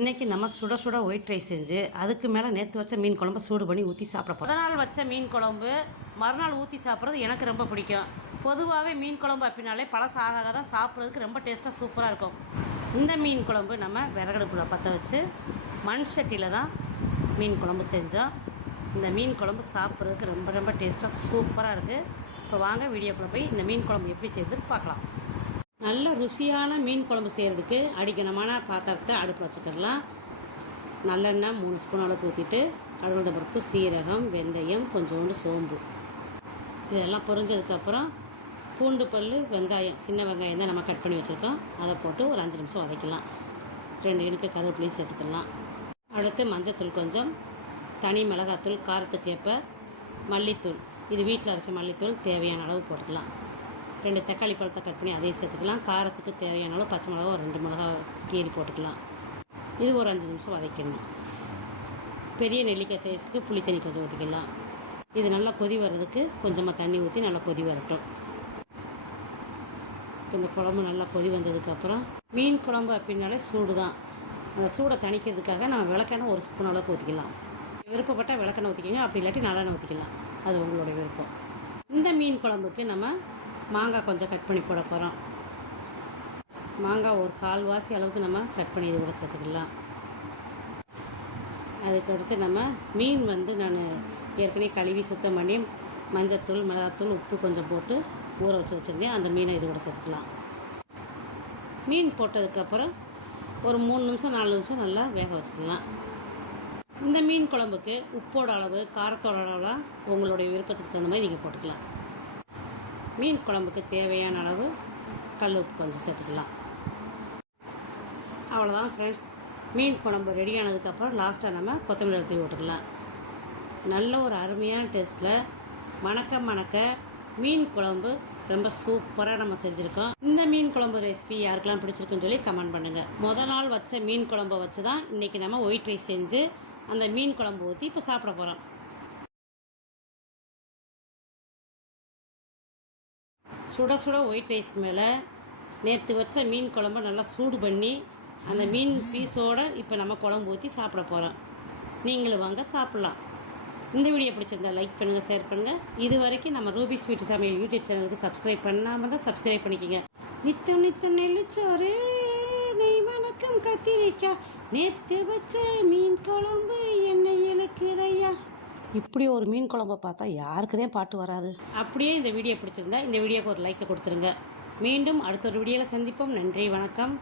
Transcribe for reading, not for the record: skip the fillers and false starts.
இன்றைக்கி நம்ம சுட சுட ஒயிட் ரைஸ் செஞ்சு அதுக்கு மேலே நேற்று வச்ச மீன் குழம்பு சூடு பண்ணி ஊற்றி சாப்பிட போகிறோம். முதல் நாள் வச்ச மீன் குழம்பு மறுநாள் ஊற்றி சாப்பிட்றது எனக்கு ரொம்ப பிடிக்கும். பொதுவாகவே மீன் குழம்பு அப்படின்னாலே பழசாக தான் சாப்பிட்றதுக்கு ரொம்ப டேஸ்ட்டாக சூப்பராக இருக்கும். இந்த மீன் குழம்பு நம்ம விறகடுப்பில் பற்ற வச்சு மண் சட்டியில் தான் மீன் குழம்பு செஞ்சோம். இந்த மீன் குழம்பு சாப்பிட்றதுக்கு ரொம்ப ரொம்ப டேஸ்ட்டாக சூப்பராக இருக்குது. இப்போ வாங்க வீடியோக்குள்ளே போய் இந்த மீன் குழம்பு எப்படி செய்யறதுன்னு பார்க்கலாம். நல்ல ருசியான மீன் குழம்பு செய்கிறதுக்கு அடிக்கணமான பாத்திரத்தை அடுப்பில் வச்சுக்கிடலாம். நல்லெண்ணெய் 3 ஸ்பூன் அளவுக்கு ஊற்றிட்டு கடுகு பருப்பு, சீரகம், வெந்தயம், கொஞ்சோண்டு சோம்பு இதெல்லாம் பொரிஞ்சதுக்கப்புறம் பூண்டு பல், வெங்காயம், சின்ன வெங்காயம் தான் நம்ம கட் பண்ணி வச்சுருக்கோம். அதை போட்டு ஒரு 5 நிமிஷம் வதக்கலாம். 2 இனுக்கு கருவேப்பிலையும் சேர்த்துக்கலாம். அடுத்து மஞ்சத்தூள் கொஞ்சம், தனி மிளகாத்தூள், காரத்துக்கு ஏற்ப மல்லித்தூள், இது வீட்டில் அரைச்ச மல்லித்தூள் தேவையான அளவு போட்டுக்கலாம். 2 தக்காளி பழத்தை கட் பண்ணி அதையும் சேர்த்துக்கலாம். காரத்துக்கு தேவையான அளவு பச்சை மிளகா ஒரு 2 மிளகா கீரி போட்டுக்கலாம். இது ஒரு 5 நிமிஷம் வதக்கணும். பெரிய நெல்லிக்காய் சைஸுக்கு புளி தண்ணி கொஞ்சம் ஊற்றிக்கலாம். இது நல்லா கொதி வர்றதுக்கு கொஞ்சமாக தண்ணி ஊற்றி நல்லா கொதி வரட்டும். இப்போ இந்த குழம்பு நல்லா கொதி வந்ததுக்கப்புறம் மீன் குழம்பு அப்படின்னாலே சூடு தான். அந்த சூடை தணிக்கிறதுக்காக நம்ம விளக்கெண்ணெய் 1 ஸ்பூன் அளவுக்கு ஊற்றிக்கலாம். விருப்பப்பட்டால் விளக்கெண்ணெய் ஊற்றிக்கிங்க, அப்படி இல்லாட்டி நல்லெண்ணெய் ஊற்றிக்கலாம். அது உங்களுடைய விருப்பம். இந்த மீன் குழம்புக்கு நம்ம மாங்காய் கொஞ்சம் கட் பண்ணி போட போகிறோம். மாங்காய் ஒரு 1/4 வாசி அளவுக்கு நம்ம கட் பண்ணி இது கூட சேர்த்துக்கலாம். அதுக்கடுத்து நம்ம மீன் நான் ஏற்கனவே கழுவி சுத்தம் பண்ணி மஞ்சத்தூள், மிளகாத்தூள், உப்பு கொஞ்சம் போட்டு ஊற வச்சுருந்தேன். அந்த மீனை இது கூட சேர்த்துக்கலாம். மீன் போட்டதுக்கப்புறம் ஒரு 3 நிமிஷம் 4 நிமிஷம் நல்லா வேக வச்சுக்கலாம். இந்த மீன் குழம்புக்கு உப்போட அளவு, காரத்தோட அளவுலாம் உங்களுடைய விருப்பத்துக்கு தகுந்த மாதிரி நீங்கள் போட்டுக்கலாம். மீன் குழம்புக்கு தேவையான அளவு கல் உப்பு கொஞ்சம் சேர்த்துக்கலாம். அவ்வளோதான் ஃப்ரெண்ட்ஸ். மீன் குழம்பு ரெடி ஆனதுக்கப்புறம் லாஸ்ட்டாக நம்ம கொத்தமல்லி ஊற்றி விட்டுக்கலாம். நல்ல ஒரு அருமையான டேஸ்ட்டில் மணக்க மீன் குழம்பு ரொம்ப சூப்பராக நம்ம செஞ்சுருக்கோம். இந்த மீன் குழம்பு ரெசிபி யாருக்கெல்லாம் பிடிச்சிருக்குன்னு சொல்லி கமெண்ட் பண்ணுங்கள். முதல் நாள் வச்ச மீன் குழம்பை வச்சு தான் இன்றைக்கி நம்ம ஒயிட் ரைஸ் செஞ்சு அந்த மீன் குழம்பு ஊற்றி இப்போ சாப்பிட போகிறோம். சுட சுட ஒயிட் ரைஸ்க்கு மேலே நேற்று வச்ச மீன் குழம்பு நல்லா சூடு பண்ணி அந்த மீன் பீஸோடு இப்போ நம்ம குழம்பு ஊற்றி சாப்பிட போகிறோம். நீங்களும் வாங்க சாப்பிட்லாம். இந்த வீடியோ பிடிச்சிருந்தா லைக் பண்ணுங்கள், ஷேர் பண்ணுங்கள். இது வரைக்கும் நம்ம ரூபி ஸ்வீட் சமையல் யூடியூப் சேனலுக்கு சப்ஸ்கிரைப் பண்ணாமல் தான் சப்ஸ்கிரைப் பண்ணிக்கோங்க. நித்தம் நெல்லிச்சோறு, நெய் வணக்கம் கத்திரிக்காய், நேற்று வச்ச மீன் குழம்பு என்னை இழுக்குதையா. இப்படி ஒரு மீன் குழம்பை பார்த்தா யாருக்குதான் பாட்டு வராது. அப்படியே இந்த வீடியோ பிடிச்சிருந்தா இந்த வீடியோக்கு ஒரு லைக்கை கொடுத்துருங்க. மீண்டும் அடுத்த ஒரு வீடியோவில் சந்திப்போம். நன்றி, வணக்கம்.